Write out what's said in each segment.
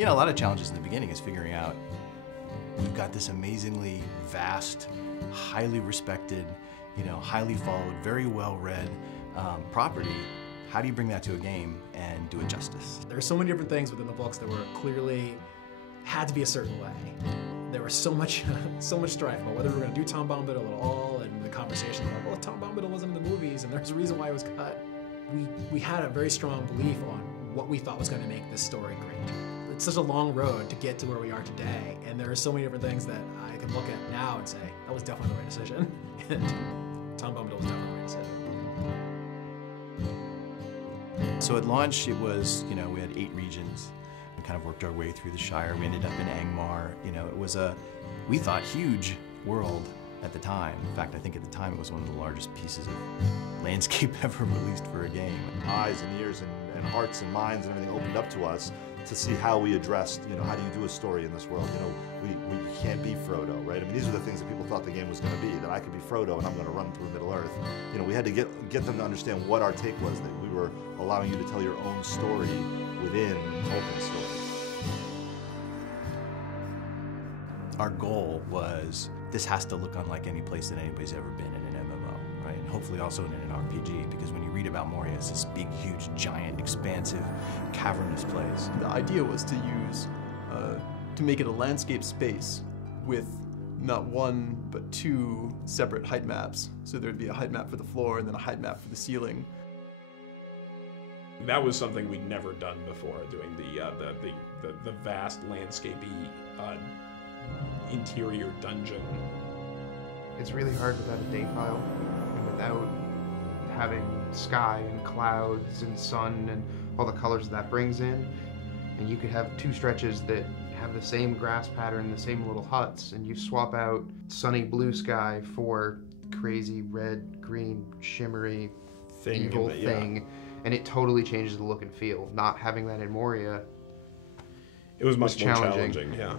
You know, a lot of challenges in the beginning is figuring out, we've got this amazingly vast, highly respected, you know, highly followed, very well-read property. How do you bring that to a game and do it justice? There are so many different things within the books that were clearly had to be a certain way. There was so much strife about whether we were going to do Tom Bombadil at all, and the conversation about, well, Tom Bombadil wasn't in the movies, and there's a reason why it was cut. We had a very strong belief on what we thought was going to make this story great. It's such a long road to get to where we are today, and there are so many different things that I can look at now and say, that was definitely the right decision. And Tom Bombadil was definitely the right decision. So at launch, it was, you know, we had 8 regions. We kind of worked our way through the Shire. We ended up in Angmar. You know, it was a, we thought, huge world at the time. In fact, I think at the time it was one of the largest pieces of landscape ever released for a game. Eyes and ears and hearts and minds and everything opened up to us to see how we addressed, you know, how do you do a story in this world? You know, we can't be Frodo, right? I mean, these are the things that people thought the game was going to be, that I could be Frodo and I'm going to run through Middle-earth. You know, we had to get them to understand what our take was, that we were allowing you to tell your own story within Tolkien's story. Our goal was, this has to look unlike any place that anybody's ever been in an MMO, right? And hopefully also in an RPG, because when you read about Moria, it's this big, huge, giant, expansive, cavernous place. The idea was to use, to make it a landscape space with not one, but 2 separate height maps. So there'd be a height map for the floor and then a height map for the ceiling. That was something we'd never done before, doing the vast landscapey interior dungeon. It's really hard without a date file and without having sky and clouds and sun and all the colors that brings in. And you could have 2 stretches that have the same grass pattern, the same little huts, and you swap out sunny blue sky for crazy red, green, shimmery, evil thing, and it totally changes the look and feel. Not having that in Moria, it was much more challenging, yeah.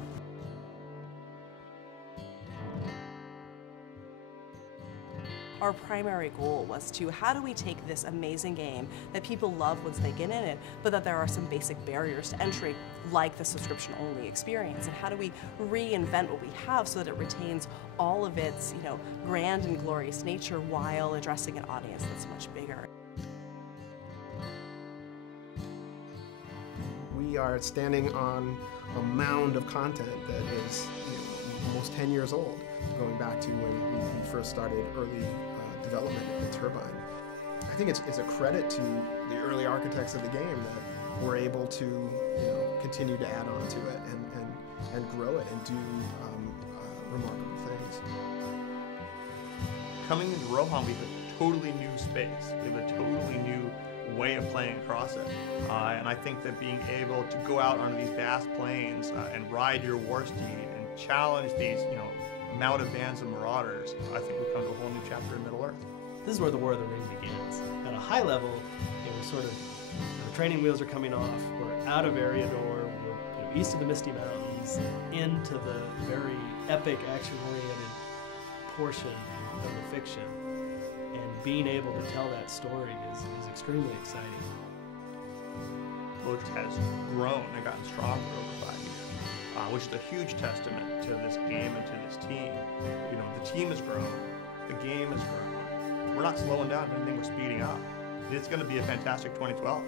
Our primary goal was to, how do we take this amazing game that people love once they get in it, but that there are some basic barriers to entry, like the subscription-only experience, and how do we reinvent what we have so that it retains all of its, you know, grand and glorious nature while addressing an audience that's much bigger. We are standing on a mound of content that is, you know, almost 10 years old, going back to when we first started early development of the Turbine. I think it's a credit to the early architects of the game that we're able to, you know, continue to add on to it and grow it and do remarkable things. Coming into Rohan, we have a totally new space. We have a totally new way of playing across it. And I think that being able to go out onto these vast plains and ride your war steed and challenge these, you know, mounted bands of marauders, I think we've come to a whole new chapter in Middle-earth. This is where the War of the Ring begins. At a high level, we're sort of, the training wheels are coming off, we're out of Eriador, we're east of the Misty Mountains, into the very epic, action-oriented portion of the fiction. And being able to tell that story is extremely exciting. Loach has grown and gotten stronger over 5 years, which is a huge testament to this game and to this team. You know, the team has grown, the game has grown. We're not slowing down, if anything, we're speeding up. It's going to be a fantastic 2012.